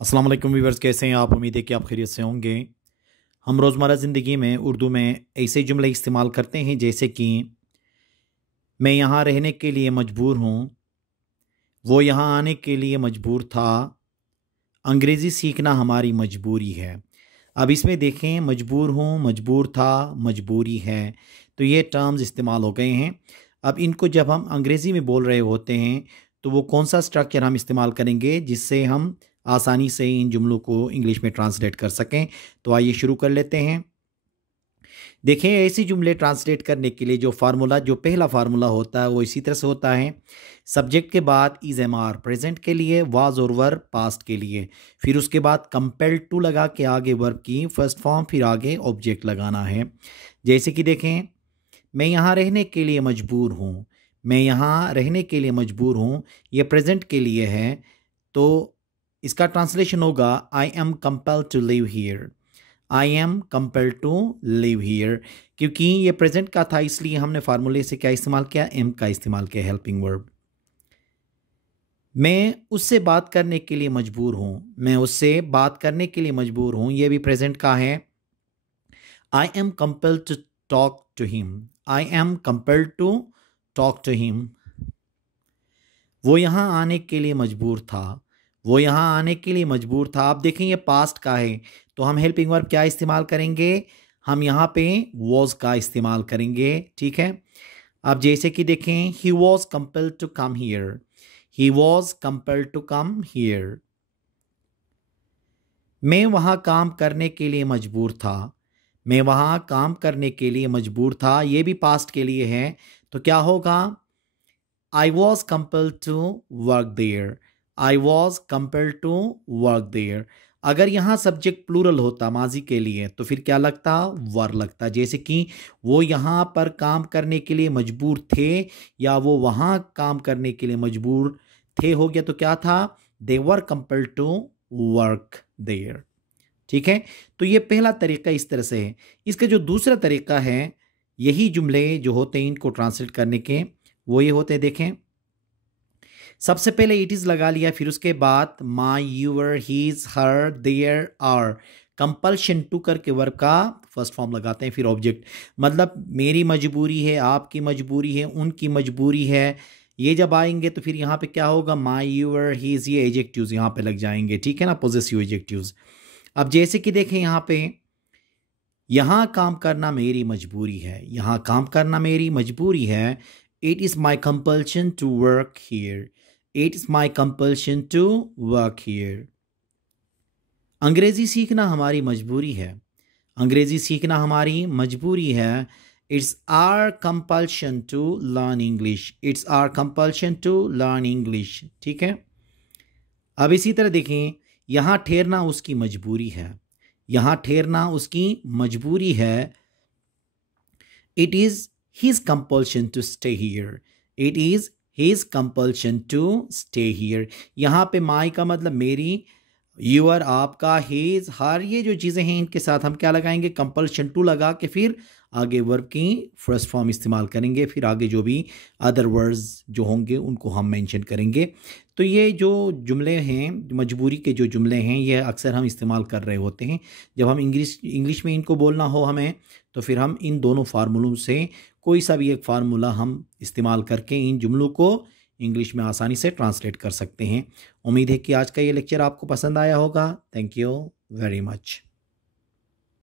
अस्सलाम वालेकुम व्यूअर्स, कैसे हैं आप? उम्मीद है कि आप खैरियत से होंगे। हम रोज़मर्रा ज़िंदगी में उर्दू में ऐसे जुमले इस्तेमाल करते हैं जैसे कि मैं यहाँ रहने के लिए मजबूर हूँ, वो यहाँ आने के लिए मजबूर था, अंग्रेज़ी सीखना हमारी मजबूरी है। अब इसमें देखें, मजबूर हूँ, मजबूर था, मजबूरी है, तो ये टर्म्स इस्तेमाल हो गए हैं। अब इनको जब हम अंग्रेज़ी में बोल रहे होते हैं तो वो कौन सा स्ट्रक्चर हम इस्तेमाल करेंगे जिससे हम आसानी से इन जुमलों को इंग्लिश में ट्रांसलेट कर सकें। तो आइए शुरू कर लेते हैं। देखें, ऐसे जुमले ट्रांसलेट करने के लिए जो पहला फार्मूला होता है वो इसी तरह से होता है। सब्जेक्ट के बाद इज एम आर प्रेजेंट के लिए, वाज और वर पास्ट के लिए, फिर उसके बाद कंपेल्ड टू लगा के आगे वर्ब की फर्स्ट फॉर्म, फिर आगे ऑब्जेक्ट लगाना है। जैसे कि देखें, मैं यहाँ रहने के लिए मजबूर हूँ, मैं यहाँ रहने के लिए मजबूर हूँ, ये प्रेजेंट के लिए है, तो इसका ट्रांसलेशन होगा I am compelled to live here. I am compelled to live here, क्योंकि ये प्रेजेंट का था इसलिए हमने फार्मूले से क्या इस्तेमाल किया, एम का इस्तेमाल किया, हेल्पिंग वर्ब। मैं उससे बात करने के लिए मजबूर हूँ, मैं उससे बात करने के लिए मजबूर हूँ, ये भी प्रेजेंट का है। I am compelled to talk to him, I am compelled to talk to him. वो यहाँ आने के लिए मजबूर था, वो यहाँ आने के लिए मजबूर था। आप देखें ये पास्ट का है तो हम हेल्पिंग वर्ब क्या इस्तेमाल करेंगे, हम यहाँ पे वॉज का इस्तेमाल करेंगे। ठीक है। अब जैसे कि देखें, he was compelled to come here, he was compelled to come here. मैं वहाँ काम करने के लिए मजबूर था, मैं वहाँ काम करने के लिए मजबूर था, ये भी पास्ट के लिए है, तो क्या होगा, I was compelled to work there. I was compelled to work there. अगर यहाँ सब्जेक्ट प्लूरल होता माजी के लिए तो फिर क्या लगता, वर लगता। जैसे कि वो यहाँ पर काम करने के लिए मजबूर थे या वो वहाँ काम करने के लिए मजबूर थे हो गया, तो क्या था, दे वर कंपेल्ड टू वर्क देयर। ठीक है। तो ये पहला तरीका इस तरह से है। इसका जो दूसरा तरीका है, यही जुमले जो होते हैं इनको ट्रांसलेट करने के वो ये होते हैं। देखें, सबसे पहले इट इज़ लगा लिया, फिर उसके बाद my, your, his, her, their, our, compulsion to करके वर्ब का फर्स्ट फॉर्म लगाते हैं, फिर ऑब्जेक्ट। मतलब मेरी मजबूरी है, आपकी मजबूरी है, उनकी मजबूरी है, ये जब आएंगे तो फिर यहाँ पे क्या होगा, माई, यूर, हीज, ये एजेक्टिव्स यहाँ पे लग जाएंगे। ठीक है ना, पॉजेसिव एजेक्टिव्स। अब जैसे कि देखें यहाँ पे, यहाँ काम करना मेरी मजबूरी है, यहाँ काम करना मेरी मजबूरी है। It is my compulsion to work here, it is my compulsion to work here. अंग्रेज़ी सीखना हमारी मजबूरी है, अंग्रेज़ी सीखना हमारी मजबूरी है। It's our compulsion to learn English, it's our compulsion to learn English. ठीक है। अब इसी तरह देखें, यहाँ ठहरना उसकी मजबूरी है, यहाँ ठहरना उसकी मजबूरी है। It is his compulsion to stay here, it is his compulsion to stay here. यहाँ पे माई का मतलब मेरी, यूर आपका, हिज, हर, ये जो चीज़ें हैं इनके साथ हम क्या लगाएंगे, कंपल्शन टू लगा के फिर आगे वर्ब की फर्स्ट फॉर्म इस्तेमाल करेंगे, फिर आगे जो भी अदर वर्ड्स जो होंगे उनको हम मेंशन करेंगे। तो ये जो जुमले हैं, मजबूरी के जो जुमले हैं, ये अक्सर हम इस्तेमाल कर रहे होते हैं जब हम इंग्लिश में इनको बोलना हो हमें, तो फिर हम इन दोनों फार्मूलों से कोई सा भी एक फार्मूला हम इस्तेमाल करके इन जुमलों को इंग्लिश में आसानी से ट्रांसलेट कर सकते हैं। उम्मीद है कि आज का ये लेक्चर आपको पसंद आया होगा। Thank you very much.